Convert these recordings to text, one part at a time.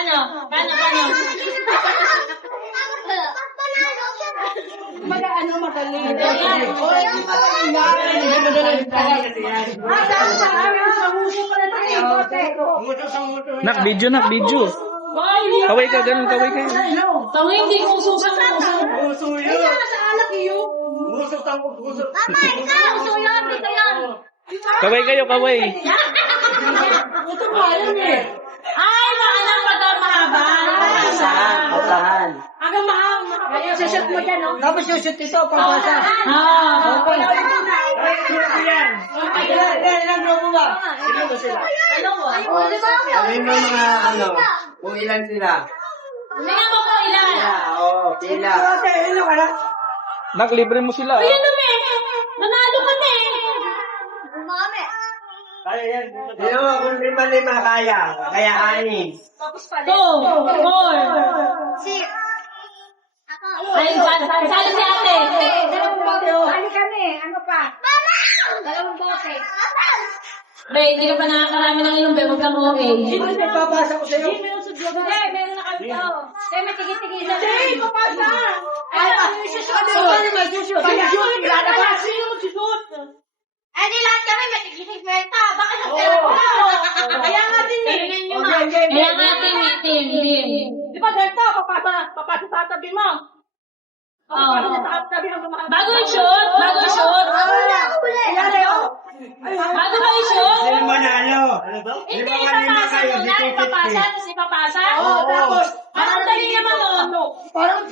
Paano? Madali. Nak, video. Kaway ka, ganun, kaway kayo. Tawag hindi ko ususan mo. Puso yun. Puso ka mo, puso. Mama, ikaw! Ito yan, dito yan. Kaway kayo, kaway. Ito ba yan eh? Ay, maanak pa daw mahaba. Pasahan. Hanggang mahaba. Sushoot mo dyan, no? Tapos yung shoot ito, pabasa. Ah. Yan. Ilan mo ba? Ilan mo sila? Sabihin mo mga kung ilan sila. Tingnan mo ko ilan. Pila. Nak, libre mo sila. Ay, ano me? Nanalo ka na eh. Mami. Kaya yan. Sino mo kung lima kaya? Kaya 6. 2, 4. Si... Ay, sali si ate. Dalawang bote. Ano kami? Ano pa? Mama! Dalawang bote. Be, hindi ka pa nakakarami ng ilong, be. Huwag kang okay. Papasa ko sa'yo. Hindi, meron na kami to. Hindi, may tigil-tigilan. Hindi, papasa! Ay, sushoot. Ay, di lahat kami may tigil-tigilan. Bakit ang pera ko? Kaya nga din eh. Kaya nga, team. Di ba ganito? Papasa sa tabi mo. Oh. Tabi mo mga... Bago i-shoot. Bago i-shoot. Sino manalo? Hindi, ipapasa muna. Ipapasa, tapos ipapasa. Tapos, Ang dali naman o. Parang...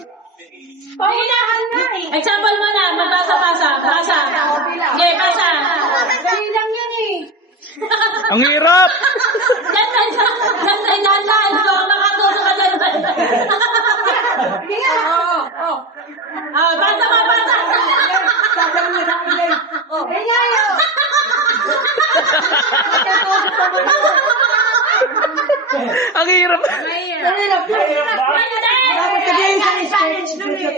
Paunahan nga eh. Example mo na, magbasa-pasa. Pasa. Okay, pasa. Dali lang yan eh. Ang hirap! Yan, dahan-dahan ko. Makatulong ka dyan. Pasa. Kaya yun. Ang hirap! dapat sabihin sa challenge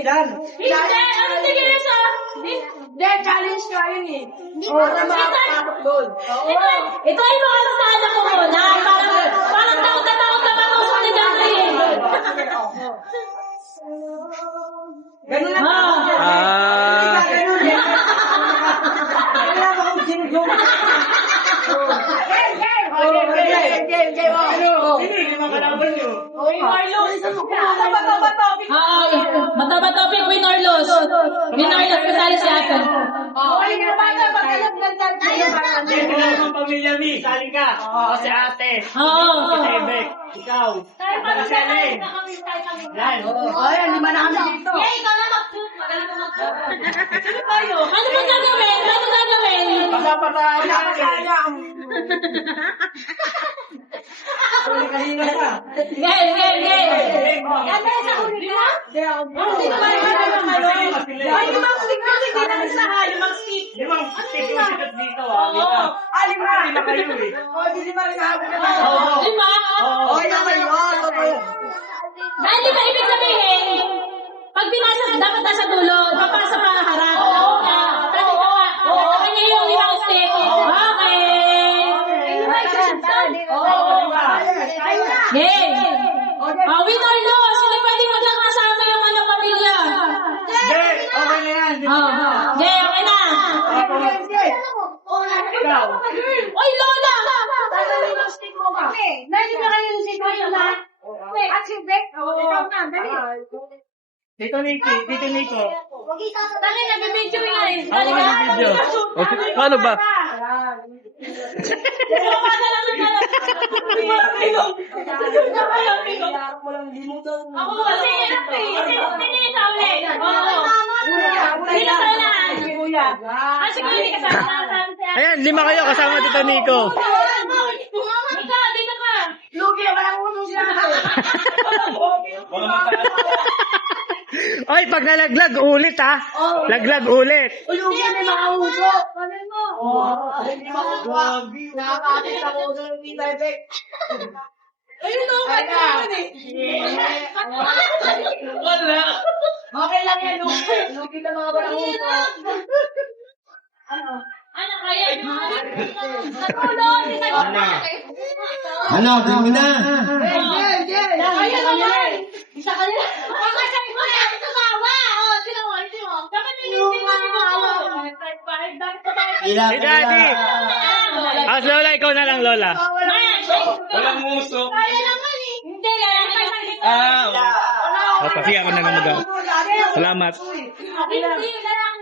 yan. Hindi, ano sige na sa... Challenge ka yun eh. Para makapasok doon. Ito mo kasi sa anak ko muna. Parang takot na marusok ni Gandhi. Ganun lang. Ah. Ganun yan. Kailangan ko kung sinigong. Hindi makalaban nyo. Mata ba topic? Win or lose? Win or lose? Kasali si ate. Ang pamilya mi, sali ka. O si ate. Oo. Si Ebek. Ikaw. Kasali. Yan. Ayan, lima na kami dito. Ano ba gagawin? Patapataan natin. Kanina ka. Game. Limang stick yung sikat dito. Lima kayo eh. Lima? Dahil di ba ibig sabihin, pag pinasa, dapat nasa dulo, papasa pa harap. Kanya yung limang stick. Okay. Game. Win or lose, hindi pwede mo lang kasama yung ano pamilya. Okay na yan. Game, okay na. Ikaw. Oy, Lola! Dali na kayo si Kuya na. At si Beck. Ikaw na, dali. Dito Nico. Dali, nag-video nga eh. Ako Dali ka. mag-video. Okay, paano ba? Ako kasi hirap eh. Tinita ulit. Sino sa unahan? Si Kuya hindi kasama. Ayan, 5 kayo kasama dito, Nico. Ikaw, dito ka. Lugi na walang unong siya. Oy, pag nalaglag, ulit ha. Laglag ulit. Lugi na mga uso. Kanay mo. Nakakakit ako ng Ebek. Ayun o, kaya naman eh. Wala. Okay lang yan, Lugi. Lugi na mga walang uso. Ano kaya? Natulog. Ano, tingin na. Isa ka nila. Bakit sabi ko yan? Tumawa. O, sino mo? Sino mo? Dapat hindi mo Ila, Si Daddy. Ah, Lola, ikaw na lang, Lola. Walang muso. Kaya naman eh. Hindi, lalaki. Sige, ako na lang mag- Salamat. Hindi, lalaki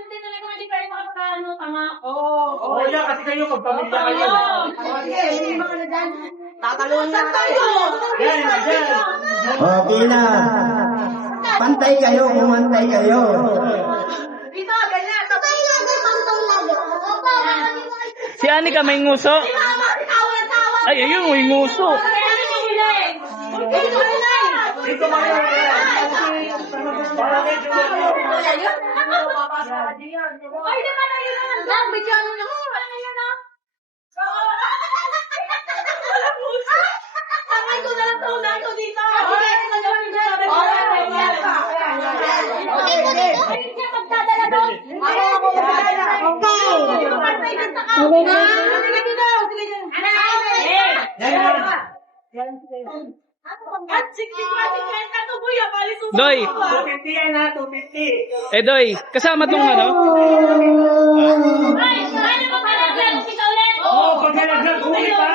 hindi talaga hindi kayo makapagano, tama. Oo, yan, kasi kayo, magpamilya kayo. Tatalon na tayo. Yan, yan. Okay na. Pantay kayo, kumantay kayo. Dito, ganyan. Tapos lang, may pantong lalo. Opo, Si Anika may nguso. Mama, tawa na tawa. Ay, ayun, may nguso. Dito kayo. Para medyo Ay, di ba na yun naman? Lang, bigyan mo naman. Ano yun ah? Wala po. Tangay ko na lang to. Dahil ko dito. Okay, ay, siya pagdadala doon. Ako magdadala. Partay ka sa ka. Sige dito. Sige dito. At 60 ka to, kuya. Bali ko. Doy. 250 yan ha, 250. Doy, kasama tong ano? Ay, ano ba pala sa'yo? Ikaw ulit. Oo, pag nalaglag ulit ha.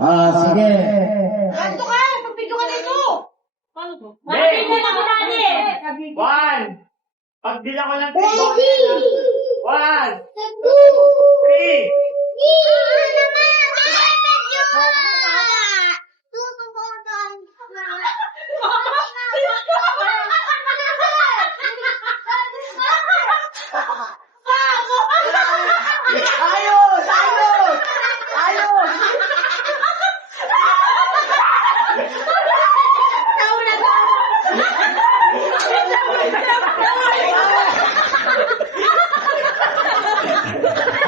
Sige. Bakit mo na kunani? One. Pag bilang ko ng 1, 3. Ayos! Ayos! Ayos!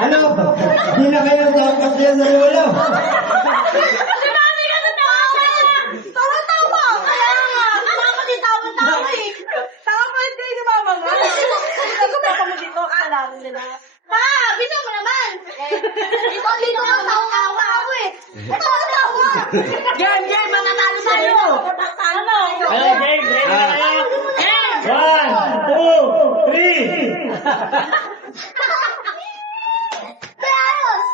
Ano? Hindi na kayo tapos yan sa ulo. Sinabi ka sa tawa! Tawa-tawa! Kaya nga! Tama din tawa-tawa eh! Tama hindi ni mama mo! Hindi ko pa mo dito, akalain nila. Pa! Bisa mo naman! Dito ang tawa-tawa ako eh! Tawa-tawa! Game! Game! Manatalo tayo! Ano? Ano, game? Ready na kayo? 1, 2, 3. Peros!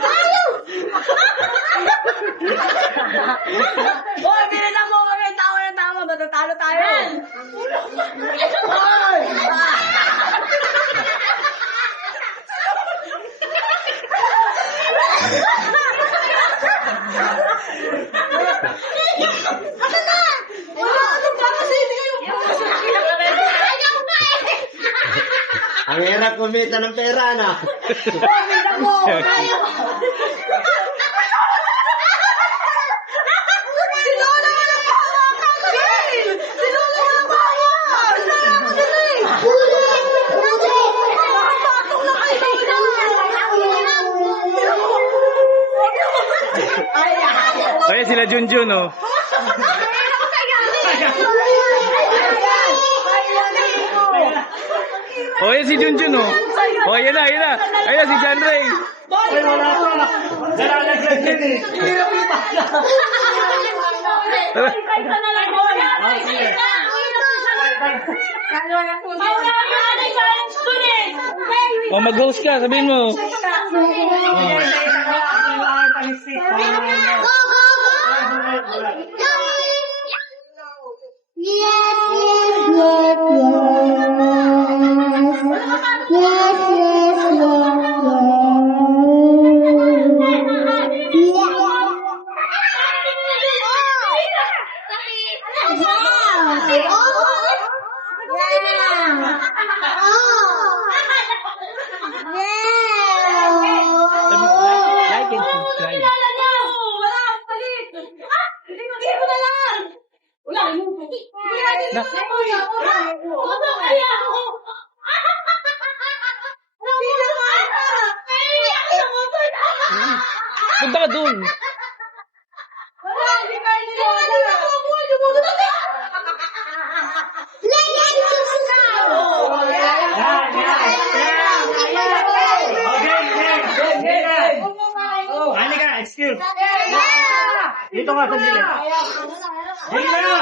Tayo! Hoy, bilisan mo kami tawa ng tama. Matatalo tayo. Hoy! Ano na? Ano ba kasi hindi kayo? Ayaw na eh! Ang hirap kumita ng pera na. Hoy, bilisan mo! Ayaw! Si Lola walang hawakan! Si Lola walang hawakan! Nakapatong na kay Lola! Ayan sila Junjun, oh. Oh, yan si Junjun, oh. Oh, yan na, yan na. Ayan si John Ray. Ay, wala pa. Nalalaglag yan eh. Kahit ka na lang mo. Oh, mag-host ka, sabihin mo. Like and subscribe. Punta ka dun. Wala, hindi kayo nila. Ano ka? Excuse. Dito ka sa gilid. Dito ka.